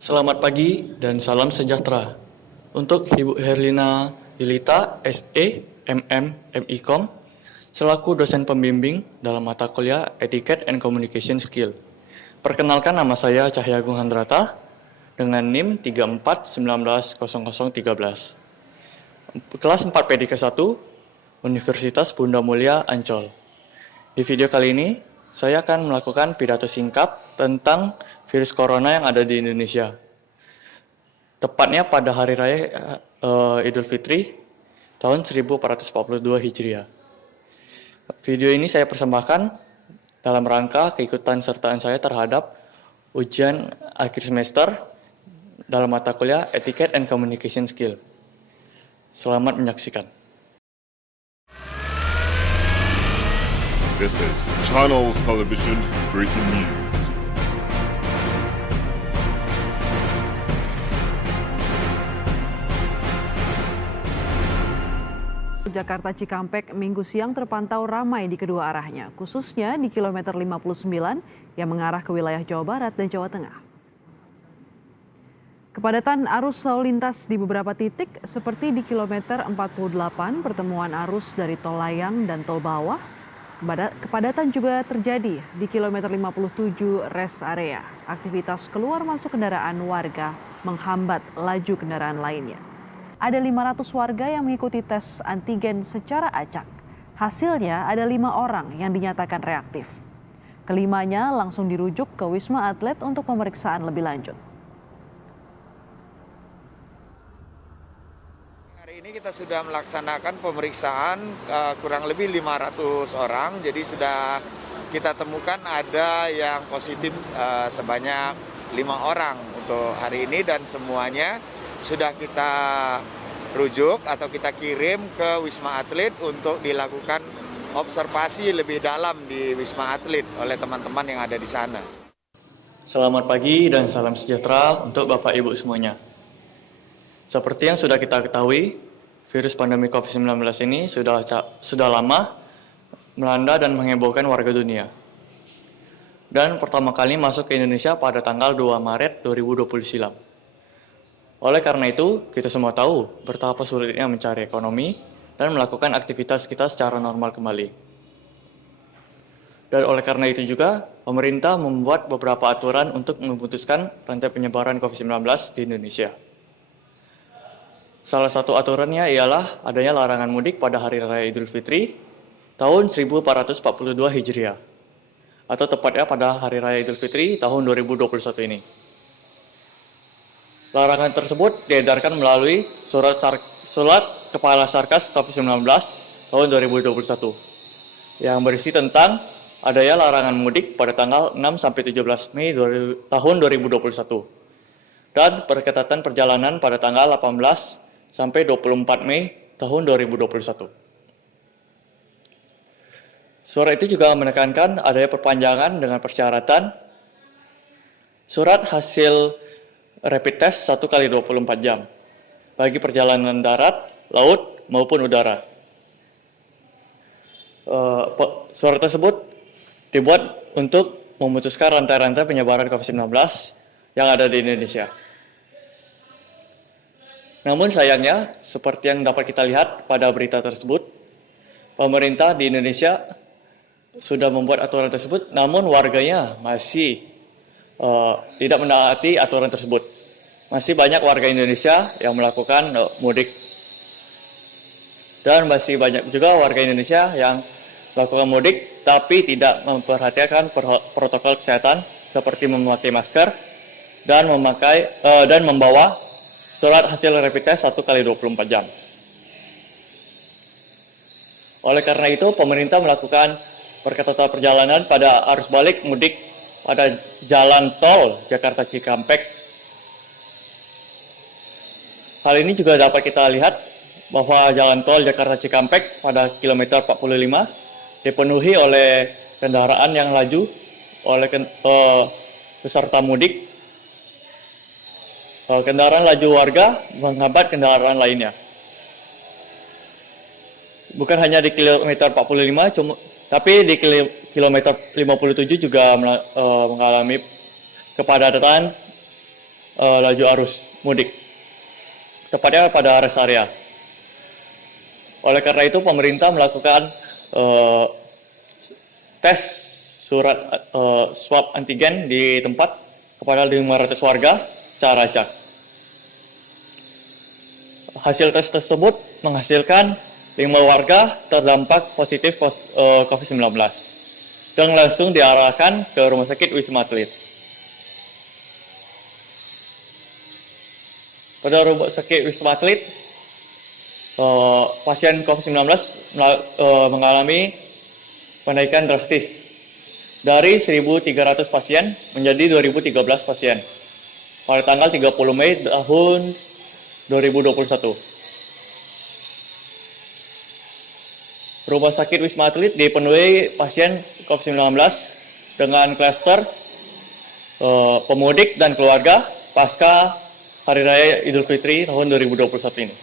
Selamat pagi dan salam sejahtera. Untuk Ibu Herlina Yulita, SE, MM, MIKOM, selaku dosen pembimbing dalam mata kuliah Etiquette and Communication Skill. Perkenalkan, nama saya Cahyagung Handrata dengan NIM 34190013. Kelas 4 PDK 1, Universitas Bunda Mulia, Ancol. Di video kali ini, saya akan melakukan pidato singkat tentang virus corona yang ada di Indonesia. Tepatnya pada Hari Raya Idul Fitri tahun 1442 Hijriah. Video ini saya persembahkan dalam rangka keikutsertaan sertaan saya terhadap ujian akhir semester dalam mata kuliah Etiquette and Communication Skill. Selamat menyaksikan. This is Channels Television's breaking news. Jakarta Cikampek Minggu siang terpantau ramai di kedua arahnya, khususnya di kilometer 59 yang mengarah ke wilayah Jawa Barat dan Jawa Tengah. Kepadatan arus lalu lintas di beberapa titik seperti di kilometer 48 pertemuan arus dari Tol Layang dan Tol Bawah. Kepadatan juga terjadi di kilometer 57 rest area. Aktivitas keluar masuk kendaraan warga menghambat laju kendaraan lainnya. Ada 500 warga yang mengikuti tes antigen secara acak. Hasilnya ada 5 orang yang dinyatakan reaktif. Kelimanya langsung dirujuk ke Wisma Atlet untuk pemeriksaan lebih lanjut. Hari ini kita sudah melaksanakan pemeriksaan kurang lebih 500 orang. Jadi sudah kita temukan ada yang positif sebanyak 5 orang untuk hari ini dan semuanya sudah kita rujuk atau kita kirim ke Wisma Atlet untuk dilakukan observasi lebih dalam di Wisma Atlet oleh teman-teman yang ada di sana. Selamat pagi dan salam sejahtera untuk Bapak Ibu semuanya. Seperti yang sudah kita ketahui, virus pandemi COVID-19 ini sudah lama melanda dan menghebohkan warga dunia. Dan pertama kali masuk ke Indonesia pada tanggal 2 Maret 2020 silam. Oleh karena itu, kita semua tahu betapa sulitnya mencari ekonomi dan melakukan aktivitas kita secara normal kembali. Dan oleh karena itu juga, pemerintah membuat beberapa aturan untuk memutuskan rantai penyebaran COVID-19 di Indonesia. Salah satu aturannya ialah adanya larangan mudik pada Hari Raya Idul Fitri tahun 1442 Hijriah, atau tepatnya pada Hari Raya Idul Fitri tahun 2021 ini. Larangan tersebut diedarkan melalui Surat Kepala Satgas COVID-19 tahun 2021 yang berisi tentang adanya larangan mudik pada tanggal 6-17 Mei tahun 2021 dan perketatan perjalanan pada tanggal 18-24 Mei tahun 2021. Surat itu juga menekankan adanya perpanjangan dengan persyaratan surat hasil rapid test 1 kali 24 jam bagi perjalanan darat, laut, maupun udara. Surat tersebut dibuat untuk memutuskan rantai-rantai penyebaran COVID-19 yang ada di Indonesia. Namun sayangnya, seperti yang dapat kita lihat pada berita tersebut, pemerintah di Indonesia sudah membuat aturan tersebut, namun warganya masih tidak menaati aturan tersebut. Masih banyak warga Indonesia yang melakukan mudik. Dan masih banyak juga warga Indonesia yang melakukan mudik tapi tidak memperhatikan protokol kesehatan seperti memakai masker dan membawa surat hasil rapid test 1 kali 24 jam. Oleh karena itu, pemerintah melakukan perketatan perjalanan pada arus balik mudik pada jalan tol Jakarta Cikampek. Hal ini juga dapat kita lihat bahwa jalan tol Jakarta Cikampek pada kilometer 45 dipenuhi oleh kendaraan yang laju oleh peserta mudik. Kendaraan laju warga menghambat kendaraan lainnya. Bukan hanya di kilometer 45, tapi di kilometer 57 juga mengalami kepadatan laju arus mudik, tepatnya pada rest area. Oleh karena itu, pemerintah melakukan tes surat swab antigen di tempat kepada 500 warga secara acak. Hasil tes tersebut menghasilkan 5 warga terdampak positif COVID-19 dan langsung diarahkan ke Rumah Sakit Wisma Atlet. Pada Rumah Sakit Wisma Atlet, pasien COVID-19 mengalami kenaikan drastis dari 1.300 pasien menjadi 2.013 pasien pada tanggal 30 Mei tahun 2021. Rumah Sakit Wisma Atlet dipenuhi pasien COVID-19 dengan klaster pemudik dan keluarga pasca Hari Raya Idul Fitri tahun 2021 ini.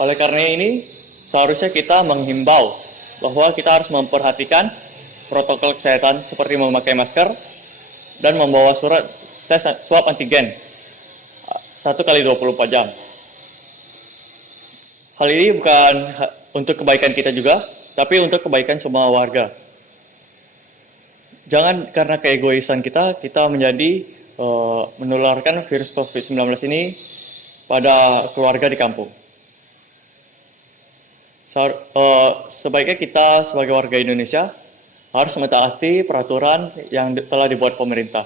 Oleh karena ini, seharusnya kita menghimbau bahwa kita harus memperhatikan protokol kesehatan seperti memakai masker dan membawa surat tes swab antigen 1 kali 24 jam. Hal ini bukan untuk kebaikan kita juga, tapi untuk kebaikan semua warga. Jangan karena keegoisan kita menjadi menularkan virus COVID-19 ini pada keluarga di kampung. Sebaiknya kita sebagai warga Indonesia harus mentaati peraturan yang telah dibuat pemerintah.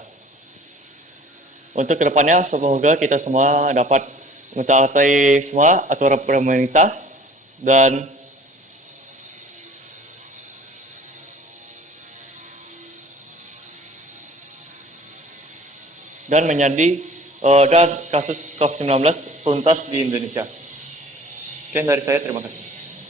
Untuk kedepannya, semoga kita semua dapat mentaati semua aturan pemerintah dan menjadi dan kasus COVID-19 tuntas di Indonesia. Sekian dari saya, terima kasih.